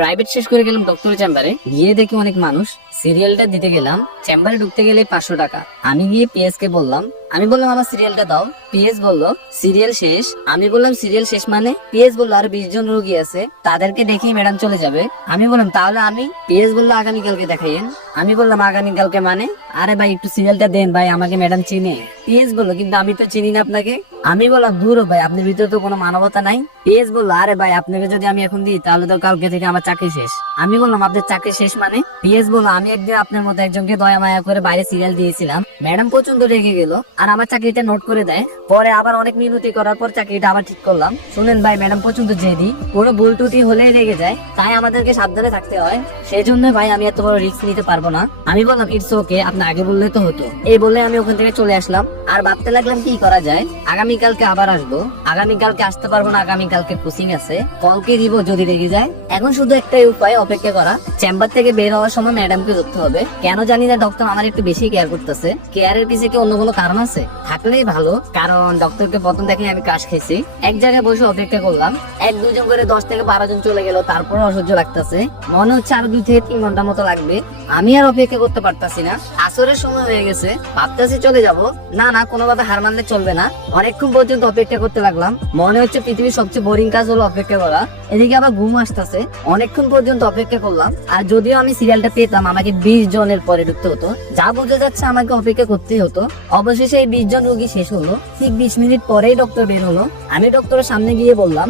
Private শেষ করে গেলাম ডক্টর চেম্বারে, গিয়ে দেখি অনেক মানুষ। সিরিয়ালটা দিতে গেলাম, চেম্বারে ঢুকতে গেলে 500 টাকা। আমি গিয়ে পিএস কে বললাম, আমি বললাম আমার সিরিয়ালটা দাও। পিএস বলল সিরিয়াল শেষ। আমি বললাম সিরিয়াল শেষ মানে? পিএস বলল আর 20 জন রোগী আছে, তাদেরকে দেখেই ম্যাডাম চলে যাবে। আমি বললাম তাহলে আমি? পিএস বলল আগামীকালকে দেখাইয়েন। আমি বললাম আগামীকালকে মানে? আরে ভাই একটু সিরিয়ালটা দেন ভাই, আমাকে ম্যাডাম চিনে। পিএস বলল কিন্তু আমি তো চিনি না আপনাকে। আমি বললাম দূর ভাই, আপনার ভিতরে তো কোনো মানবতা নাই। পিএস বলল আরে ভাই আপনাকে যদি আমি এখন দিই তাহলে তো কালকে থেকে আমার চাকরি শেষ। আমি বললাম আপনার চাকরি শেষ মানে? পিএস বলল আমি একদিন আপনার মতো একজনকে দয়া মায়া করে বাইরে সিরিয়াল দিয়েছিলাম, ম্যাডাম প্রচন্ড রেগে গেল আর আমার চাকরিটা নোট করে দেয়। পরে আবার অনেক মিনতি করার পর চাকরিটা আবার ঠিক করলাম। শুনেন ভাই, ম্যাডাম প্রচন্ড জেদি, কোনো ভুল টুটি হলে রেগে যায়, তাই আমাদেরকে সাবধানে থাকতে হয়। সেই জন্য ভাই আমি এত বড় রিস্ক নিতে পারবো না। আমি বললাম ইটস ওকে, আপনি আগে বললে তো হতো। এই বলে আমি ওখান থেকে চলে আসলাম আর ভাবতে লাগলাম কি করা যায়। আগামীকালকে আবার আসবো, আগামীকালকে আসতে পারবো না, আগামীকালকে কোচিং আছে, কলকে দিব যদি রেগে যায়। এখন শুধু একটাই উপায়, অপেক্ষা করা। চেম্বার থেকে বের হওয়ার সময় ম্যাডামকে ধরতে হবে। কেন জানি না ডক্টর আমার একটু বেশি কেয়ার করতেছে। কেয়ারের পিছে কি অন্য কোনো কারণ আছে? থাকলেই ভালো, কারণ ডক্টরকে প্রথম দেখে আমি কাশ খেয়েছি। এক জায়গায় বসে অপেক্ষা করলাম, 1-2 জন করে 10 থেকে 12 জন চলে গেল, তারপর অসহ্য লাগতেছে। মনে হচ্ছে আরো 2 থেকে 3 ঘন্টা মতো লাগবে। আমি আর অপেক্ষা করতে পারতাছি না। আসরের সময় হয়ে গেছে, ভাবতেছি চলে যাব। না না, কোনোভাবে হার মানলে চলবে না। অনেকক্ষণ পর্যন্ত অপেক্ষা করতে লাগলাম। মনে হচ্ছে পৃথিবীর সবচেয়ে বোরিং কাজ হলো অপেক্ষা করা। এদিকে আবার ঘুম আসতেছে। অনেকক্ষণ পর্যন্ত অপেক্ষা করলাম। আর যদিও আমি সিরিয়ালটা পেতাম, আমাকে 20 জনের পরে ঢুকতে হতো। যা বোঝা যাচ্ছে আমাকে অপেক্ষা করতেই হতো। অবশেষে এই 20 জন রোগী শেষ হলো। ঠিক 20 মিনিট পরেই ডক্টর বের হলো। আমি ডক্টরের সামনে গিয়ে বললাম,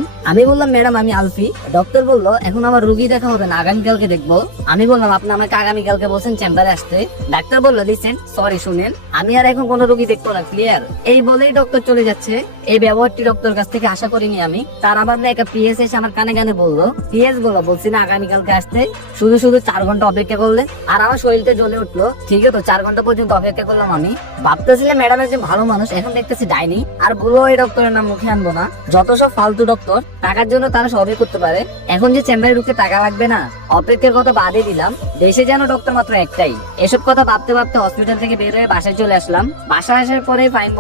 ম্যাডাম আমি আলফি। ডক্টর বলল এখন আমার রোগী দেখা হবে না, আগামীকালকে দেখবো। আমি বললাম আপনি আমাকে আগামীকালকে বলছেন চেম্বারে আসতে। ডাক্তার বললো লিসেন, সরি শুনেন, আমি আর এখন কোনো রোগী দেখবো না, ক্লিয়ার। এই বলেই ডক্টর চলে যাচ্ছে। এই ব্যবহারটি ডক্টর কাছ থেকে আশা করিনি আমি। তার আবার একটা পিএস এসে আমার কানে কানে বললো, পিএস বললো বলছি না আগামীকালকে আসতে, শুধু শুধু 4 ঘন্টা অপেক্ষা করলে। আর আমার শরীরটা জ্বলে উঠলো। ঠিক আছে, 4 ঘন্টা পর্যন্ত অপেক্ষা করলাম। আমি ভাবতেছিলাম ম্যাডাম একজন ভালো মানুষ, এখন দেখতেছি ডাইনি। আর বললো এই ডক্টরের নাম মুখে আনবো না। যত সব ফালতু ডক্টর, টাকার জন্য তারা সবই করতে পারে। এখন যে চেম্বারে ঢুকে টাকা লাগবে না, অপেক্ষার কথা বাদে দিলাম, দেশে যেন ডক্টর মাত্র একটাই। এসব কথা ভাবতে ভাবতে হসপিটাল থেকে বের হয়ে বাসায় চলে আসলাম। বাসায় আসার পরে ফাইন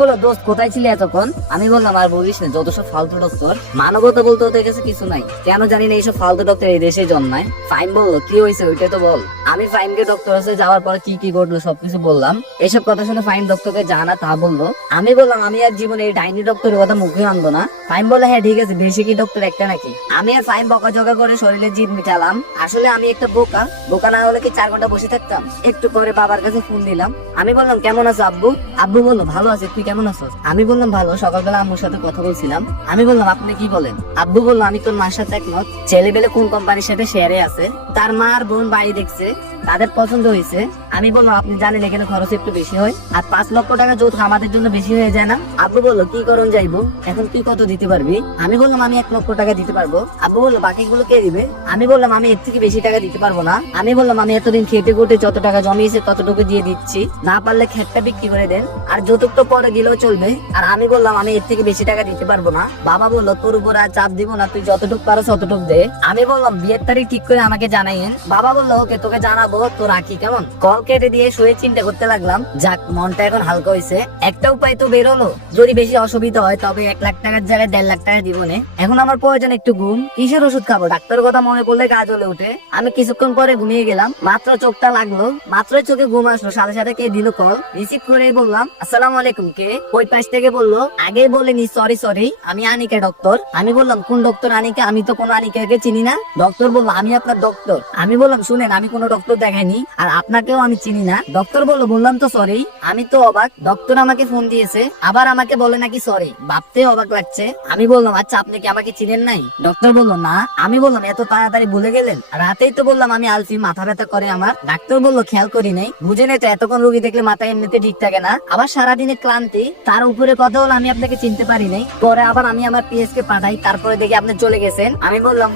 বললো দোস্ত কোথায় ছিলি এতক্ষণ? আমি বললাম আর বলিস না, যত সব ফালতু ডক্টর, মানবতা বলতে ওদের কাছে কিছু নাই। কেন জানি না এইসব ফালতু ডক্টর এই দেশে জন্মায়। ফাইন বললো কি হয়েছে ওইটা তো বল। আমি ফাইনকে ডক্টর কাছে যাওয়ার পরে কি কি ঘটলো সবকিছু বললাম। এসব কথা শুনে ফাইন ডক্টরকে জানা তা বললো। আমি বললাম আমি আর জীবনে এই ডাইনি ডক্টরের কথা মুখে আনবো না। ফাইন বললো হ্যাঁ ঠিক আছে, বেশি কি ডক্টর একটা নাকি? আমি আর ফাইন বকাঝকা করে শরীরে জিদ মিটালাম। আসলে আমি একটা বোকা না হলে কি 4 ঘন্টা বসে থাকতাম? একটু পরে বাবার কাছে ফোন দিলাম। আমি বললাম কেমন আছো আব্বু? আব্বু বললো ভালো আছে, তুই কেমন আছো? আমি বললাম ভালো, সকালবেলা আম্মুর সাথে কথা বলছিলাম। আমি বললাম আপনি কি বলেন? আব্বু বললো আমি তোর মার সাথে একমত। ছেলেবেলে কোন কোম্পানির সাথে শেয়ারে আছে, তার মা আর বোন বাড়ি দেখছে, তাদের পছন্দ হয়েছে। আমি বললাম আপনি জানেন এখানে খরচ একটু বেশি হয়, আর 5 লক্ষ টাকা যৌতুক আমাদের জন্য বেশি হয়ে যায় না? আব্বু বললো কি করণ যাইবো, এখন তুই কত দিতে পারবি? আমি বললাম আমি 1 লক্ষ টাকা দিতে পারবো। আব্বু বললো বাকিগুলো কে দিবে? আমি বললাম আমি এর থেকে বেশি টাকা দিতে পারবো না। আমি বললাম আমি এতদিন খেটে খুটে যত টাকা জমিয়েছে ততটুকু দিয়ে দিচ্ছি, না পারলে খেতটা বিক্রি করে দেন, আর যৌতুক তো পরে দিলেও চলবে। আর আমি বললাম আমি এর থেকে বেশি টাকা দিতে পারবো না। বাবা বললো তোর উপর আর চাপ দিব না, তুই যতটুকু পারো ততটুকু দে। আমি বললাম বিয়ের তারিখ ঠিক করে আমাকে জানাইন। বাবা বললো ওকে তোকে জানাবো, তো রাখি কেমন? কল কেটে দিয়ে শুয়ে চিন্তা করতে লাগলাম, যাক মনটা এখন হালকা হয়েছে। একটা উপায় তো বের হলো, যদি বেশি অসুবিধা হয় তবে 1 লাখ টাকার জায়গায় 1.5 লাখ টাকা দিব নে। এখন আমার প্রয়োজন একটু ঘুম। কিসের ওষুধ খাবো? ডাক্তারের কথা মনে করলে কাজ হলে উঠে। আমি কিছুক্ষণ পরে ঘুমিয়ে গেলাম। মাত্র চোখটা লাগলো, মাত্রই চোখে ঘুম আসলো, সাথে সাথে কে দিল কল। রিসিভ করে বললাম আসসালামু আলাইকুম। কে? ওই পাশ থেকে বললো আগেই বলেনি সরি আমি আনিকা ডক্টর। আমি বললাম কোন ডক্টর আনিকা? আমি তো কোনো আনিকাকে চিনি না। ডক্টর বললো আমি আপনার ডক্টর। আমি বললাম শুনেন আমি কোনো ডক্টর দেখাইনি, আর আপনাকেও আমি চিনি না। ডক্টর বললাম তো সরি। আমি তো অবাক, ডক্টর আমাকে ফোন দিয়েছে আবার আমাকে বলে নাকি সরি, ভাবতে অবাক লাগছে। আমি বললাম আচ্ছা আপনি কি আমাকে চিনেন নাই? ডক্টর বললো না। আমি বললাম এত তাড়াতাড়ি ভুলে গেলেন? রাতেই তো বললাম আমি আলফি, মাথা ব্যথা করে আমার। ডাক্তার বললো খেয়াল করি নাই। বুঝে নেই তো এতক্ষণ রোগী দেখলে মাথা এমনিতে ঠিক থাকে না, আবার সারাদিনে ক্লান্তি, তার উপরে কথা হলো আমি আপনাকে চিনতে পারি নাই। পরে আবার আমি আমার পিএস কে পাঠাই, তারপরে দেখি আপনি চলে গেছেন। আমি বললাম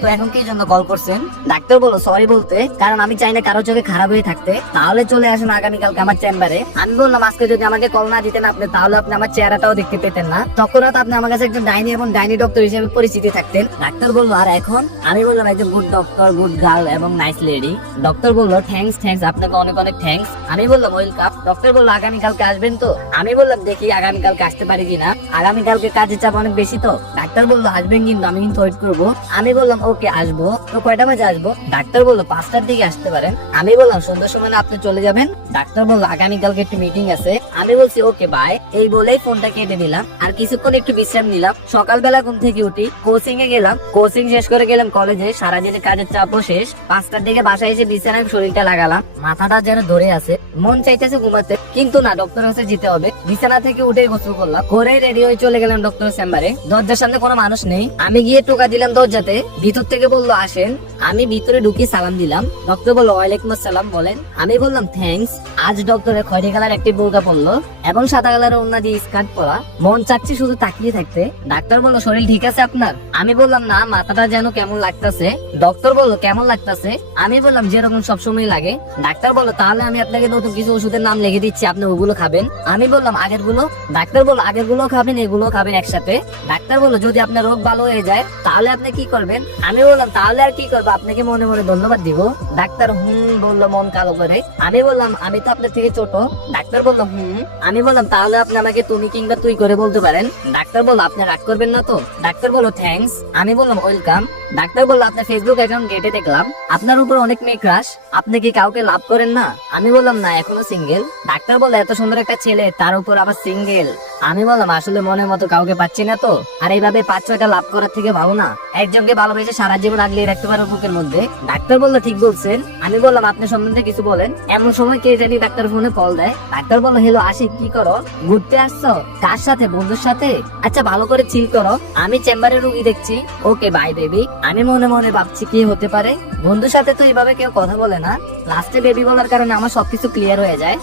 তো এখন কি জন্য কল করছেন? ডাক্তার বললো সরি বলতে, কারণ আমি চাই না কারো চোখে খারাপ হয়ে থাকতে, তাহলে চলে আসেন আগামীকালকে আমার চেম্বারে। আমি বললাম আজকে যদি আমাকে কল না দিতেন আপনি, তাহলে আপনি আমার চেহারাটাও দেখতে পেতেন না। তখনও তো আপনি আমার কাছে একজন ডাইনি এবং ডাইনি ডক্টর হিসেবে পরিচিতি থাকতেন। ডাক্তার বললো আর এখন? আমি বললাম একজন গুড ডক্টর, গুড গার্ল এবং নাইস লেডি। ডক্টর বললো থ্যাঙ্কস, আপনাকে অনেক অনেক থ্যাঙ্কস। আমি বললাম ওয়েলকাম। ডক্টর বললো আগামীকালকে আসবেন তো? আমি বললাম দেখি আগামীকালকে আসতে পারি কিনা, আগামীকালকে কাজের চাপ অনেক বেশি তো। ডাক্তার বললো আসবেন কিন্তু, আমি কিন্তু ওয়েট করবো। আমি বললাম ওকে আসবো, তো কয়টা বাজে আসবো? ডাক্তার বললো 5টার দিকে আসতে পারেন। আমি বললাম সন্ধ্যার সময় না আপনি চলে যাবেন? ডাক্তার বললো আগামীকালকে একটু মিটিং আছে। আমি বলছি ওকে বাই, এই বলেই ফোনটা কেটে দিলাম। আর কিছুক্ষণ একটু বিশ্রাম নিলাম। সকালবেলা ঘুম থেকে উঠি, কোচিং এ গেলাম, কোচিং শেষ করে গেলাম কলেজে। সারাদিনের কাজের চাপও শেষ। 5টার দিকে বাসায় এসে বিছানায় শরীরটা লাগালাম, মাথাটা যেন ধরে আছে, মন চাইতেছে ঘুমাতে, কিন্তু না, ডক্টর কাছে যেতে হবে। বিছানা থেকে উঠে গোসল করলাম, করে রেডি হয়ে চলে গেলাম ডক্টর চেম্বারে। দরজার সামনে কোনো মানুষ নেই। আমি গিয়ে টোকা দিলাম দরজাতে, ভিতর থেকে বললো আসেন। আমি ভিতরে ঢুকি সালাম দিলাম। ডক্টর বললো ওয়ালাইকুম আসসালাম, বলেন। আমি বললাম থ্যাঙ্কস। আজ ডক্টরের খয়েরি কালার একটি বোরকা পরলো এবং সাদা কালারের ওড়না দিয়ে স্কার্ট পরা, মন চাচ্ছি শুধু তাকিয়ে থাকতে। ডাক্তার বললো শরীর ঠিক আছে আপনার? আমি বললাম না, মাথাটা যেন কেমন লাগতেছে। ডক্টর বললো কেমন লাগতেছে? আমি বললাম যেরকম সবসময় লাগে। ডাক্তার বললো তাহলে আমি আপনাকে নতুন কিছু ওষুধের নাম লিখে দিচ্ছি, আপনি ওগুলো খাবেন। আমি বললাম আগের গুলো? ডাক্তার বললো আগের গুলো খাবেন, এগুলো খাবেন একসাথে। ডাক্তার বললো যদি আপনার রোগ ভালো হয়ে যায় তাহলে আপনি কি করবেন? আমি বললাম তাহলে আর কি করবো, আপনাকে মনে মনে ধন্যবাদ দিব। ডাক্তার বললো মন কালো করে। আমি বললাম আমি তো আপনার থেকে ছোট। ডাক্তার বললো আমি বললাম তাহলে আপনি আমাকে তুমি কিংবা তুই করে বলতে পারেন। ডাক্তার বললো আপনি রাগ করবেন না তো? ডাক্তার বললো থ্যাঙ্কস। আমি বললাম ওয়েলকাম। ডাক্তার বললো আপনার ফেসবুক অ্যাকাউন্ট ঘেটে দেখলাম, আপনার উপর অনেক মেয়ে ক্রাশ, আপনি কি কাউকে লাভ করেন না? আমি বললাম না, এখনো সিঙ্গেল। ডাক্তার বললো এত সুন্দর একটা ছেলে, তার উপর আবার সিঙ্গেল। আমি বললাম আসলে মনের মতো কাউকে পাচ্ছি না তো, আর এইভাবে 5-6টা লাভ করার থেকে ভালো না একজনকে ভালোবেসে সারা জীবন আগলে রাখতে পারো বুকের মধ্যে। ডাক্তার বললো ঠিক বলছেন। আমি বললাম আপনি সম্বন্ধে কিছু বলেন। এমন সময় কে জানি ডাক্তার ফোনে কল দেয়। ডাক্তার বললো হ্যালো আশিক, কি করো? ঘুরতে আসছো? কার সাথে? বন্ধুর সাথে? আচ্ছা ভালো করে চিল করো, আমি চেম্বারে রুগী দেখছি। Okay bye baby. আমি মনে মনে ভাবছি কি হতে পারে, বন্ধুর সাথে তো এইভাবে কেউ কথা বলে না। লাস্টে বেবি বলার কারণে আমার সবকিছু ক্লিয়ার হয়ে যায়।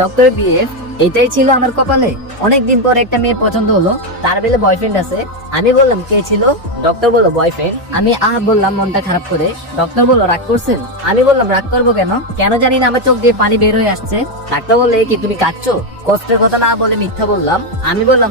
ডক্টর বিএফ, এটাই ছিল আমার কপালে। অনেকদিন পর একটা মেয়ে পছন্দ হলো, তার বেলে বয়ফ্রেন্ড আছে। আমি বললাম কে ছিল? ডক্টর বললো বয়ফ্রেন্ড। আমি বললাম মনটা খারাপ করে। ডক্টর বললো রাগ করছেন? আমি বললাম রাগ করবো কেন, কেন জানি না আমার চোখ দিয়ে পানি বের হয়ে আসছে। ডাক্তার বললো কি তুমি কাঁদছো? কষ্টের কথা না বলে মিথ্যা বললাম। আমি বললাম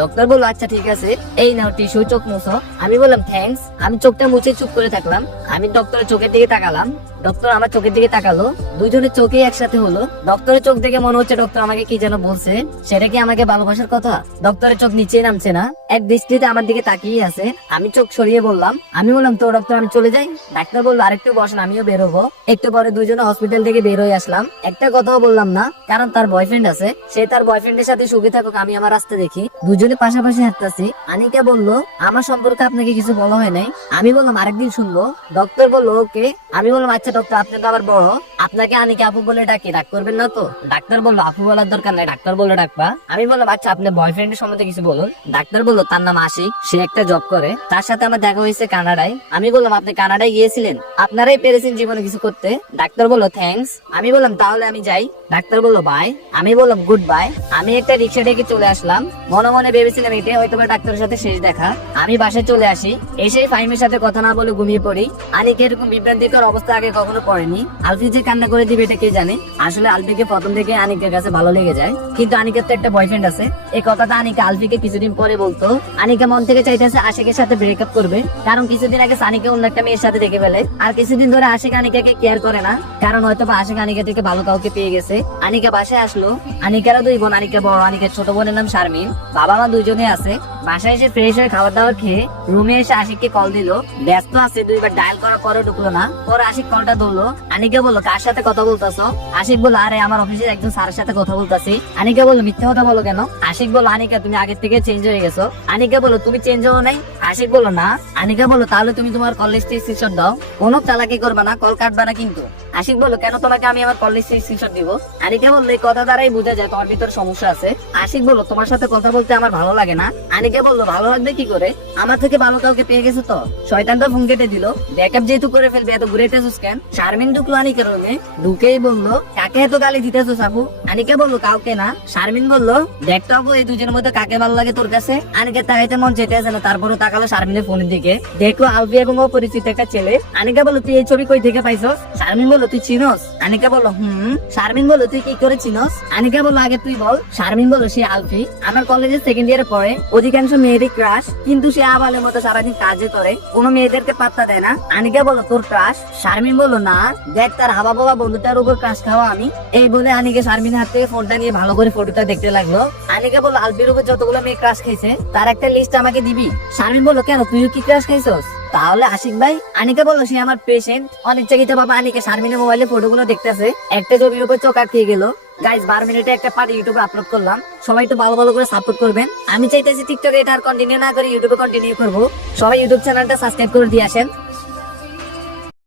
ডক্টর বললো আচ্ছা ঠিক আছে, এই নাও টিস্যু, চোখ মুছো। আমি বললাম থ্যাঙ্কস। আমি চোখটা মুছে চুপ করে থাকলাম। আমি ডক্টরের চোখের দিকে তাকালাম, ডক্টর আমার চোখের দিকে তাকালো, দুজনের চোখে একসাথে হলো। ডক্টরের চোখ দেখে মনে হচ্ছে ডক্টর আমাকে কি যেন বলছে, সেটা কি আমাকে ভালোবাসার কথা? ডক্টরের চোখ নিচে নামছে না, এক দৃষ্টিতে আমার দিকে তাকিয়ে আছে। আমি চোখ সরিয়ে বললাম, আমি বললাম তো ডক্টর আমি চলে যাই। ডাক্তার বললো আরেকটু বসেন, আমিও বেরোবো। একটু পরে দুজনে হসপিটাল থেকে বের হয়ে আসলাম। একটা কথাও বললাম না, কারণ তার বয়ফ্রেন্ড আছে, সে তার বয়ফ্রেন্ডের সাথে সুখে থাকুক, আমি আমার রাস্তা দেখি। দুজনে পাশাপাশি হাঁটতেছি। আনিকা বললো আমার সম্পর্কে আপনাকে কিছু বলা হয় নাই। আমি বললাম আরেকদিন শুনবো। ডক্টর বললো ওকে। আমি বললাম আচ্ছা ডক্টর আপনি তো আবার বড়, আপনাকে আনিকা আপু বলে ডাকি, রাগ করবেন না তো? ডাক্তার বললো আপু বলার দরকার নাই, ডাক্তার বললো ডাকবা। আমি বললাম আচ্ছা আপনার বয়ফ্রেন্ডের সম্বন্ধে কিছু বলুন। ডাক্তার বললো তার নাম আশিক, সে একটা জব করে, তার সাথে আমার দেখা হয়েছে কানাডায়। আমি বললাম আপনি কানাডায় গিয়েছিলেন, আপনারাই পেরেছেন জীবনে কিছু করতে। ডাক্তার বললো থ্যাঙ্কস। আমি বললাম তাহলে আমি যাই। ডাক্তার বললো বাই। আমি বললাম গুড বাই। আমি একটা রিক্সা ডেকে চলে আসলাম। মনে মনে ভেবেছিলাম এটাই হয়তো ডাক্তারের সাথে শেষ দেখা। আমি বাসায় চলে আসি, এসে ফাইমের সাথে কথা না বলে ঘুমিয়ে পড়ি। আনিকা এরকম বিভ্রান্তিকর অবস্থা আগে কখনো পড়েনি। আলফি যে কান্না করে দিবে এটা কে জানে। আসলে আলফিকে প্রথম থেকে আনিকার কাছে ভালো লেগে যায়, কিন্তু আনিকার তো একটা বয়ফ্রেন্ড আছে। এই কথাটা আনিকা আলফিকে কিছুদিন পরে বলতো। আনিকা মন থেকে চাইতেছে আশিকের সাথে ব্রেকআপ করবে, কারণ কিছুদিন আগে সানিকে অন্য একটা মেয়ের সাথে দেখে ফেলে। আর কিছুদিন ধরে আশিক আনিকাকে কেয়ার করে না, কারণ হয়তো আশিক আনিকা থেকে ভালো কাউকে পেয়ে গেছে। আনিকা বাসায় আসলো, আনিকারা 2 বোন, আনিকা বড়, আনিকার ছোট বোনের নাম শারমিন। বাবা মা দুজনে আছে। বাসায় এসে ফ্রেশ হয়ে খাবার দাবার খেয়ে রুমে এসে আশিককে কল দিল। ব্যস্ত আছে, 2বার ডায়াল করার পরে ঢুকলো না। পরে আশিক কলটা ধরলো। আনিকা বললো কার সাথে কথা বলতেছো? আশিক বললো আরে আমার অফিসের একজন স্যারের সাথে কথা বলতেছি। আনিকা বললো মিথ্যা কথা বলো কেন? আশিক বললো আনিকা তুমি আগের থেকে চেঞ্জ হয়ে গেছো। আনিকা বললো তুমি চেঞ্জ হও নাই? আশিক বললো না। আনিকা বললো তাহলে তুমি তোমার কল লিস্টে স্ক্রিনশট দাও, কোনো চালাকি করবে না, কল কাটবে না কিন্তু। আশিক বললো কেন তোমাকে আমি আমার কল লিস্টে স্ক্রিনশট দিব? আনিকা বললো এই কথা দ্বারাই বোঝা যায় তোমার ভিতর সমস্যা আছে। আশিক বললো তোমার সাথে কথা বলতে আমার ভালো লাগে না। আনিকা বললো ভালো লাগবে কি করে, আমার থেকে ভালো কাউকে পেয়ে গেছে তো। শয়তানটা ফোন কেটে দিল। ব্যাকআপ যেহেতু করে ফেলবে এত ঘুরেতেছিস কেন? শারমিন ঢুকলো আনিকার রুমে, ঢুকেই বললো কাকে এত গালি দিতেছো আপু? আনিকা বললো কাউকে না। শারমিন বললো দেখতো আপু এই দুজনের মধ্যে কাকে ভালো লাগে তোর কাছে? আনিকা তাকাইতে মন চেতেছে না, তারপরে তাকালো শারমিনের ফোনের দিকে, দেখলো আলফি এবং অপরিচিত একটা ছেলে। আনিকা বললো তুই এই ছবি কই থেকে পাইছো? শারমিন বললো তুই চিনোস? আনিকা বললো শারমিন বললো তুই কি করে চিনোস? আনিকা বললো আগে তুই বল। শারমিন বললো সে আলফি, আমার কলেজের সেকেন্ড ইয়ারে পড়ে, অধিকাংশ মেয়েরই ক্রাশ, কিন্তু সে আবালের মতো সারাদিন কাজে করে, কোনো মেয়েদেরকে পাত্তা দেয় না। আনিকা বললো তোর ক্রাশ? শারমিন বললো না, দেখ তার হাবা বাবা বন্ধুটার উপর ক্রাশ খাওয়া আমি। এই বলে আনিকা শারমিনের হাত থেকে ফোনটা নিয়ে ভালো করে ফটোটা দেখতে লাগলো। আনিকা বললো আলফির উপর যতগুলো মেয়ে ক্রাশ খাইছে তার একটা লিস্ট আমাকে দিবি। শারমিন বললো কেন, তুইও কি ক্রাশ খাইছস? তাহলে আশিক ভাই। আনিকা বললো সে আমার পেশেন্ট। অনেক চাকিত বাবা আনিকা শারমিনের মোবাইলে ফটোগুলো দেখতেছে, একটা ছবির উপর চোখ আটকে গেল। গাইস 12 মিনিটে একটা পার্টি ইউটিউবে আপলোড করলাম, সবাই একটু ভালো ভালো করে সাপোর্ট করবেন। আমি চাইতেছি টিকটকে এটা আর কন্টিনিউ না করে ইউটিউবে কন্টিনিউ করবো। সবাই ইউটিউব চ্যানেলটা সাবস্ক্রাইব করে দিয়ে আসেন।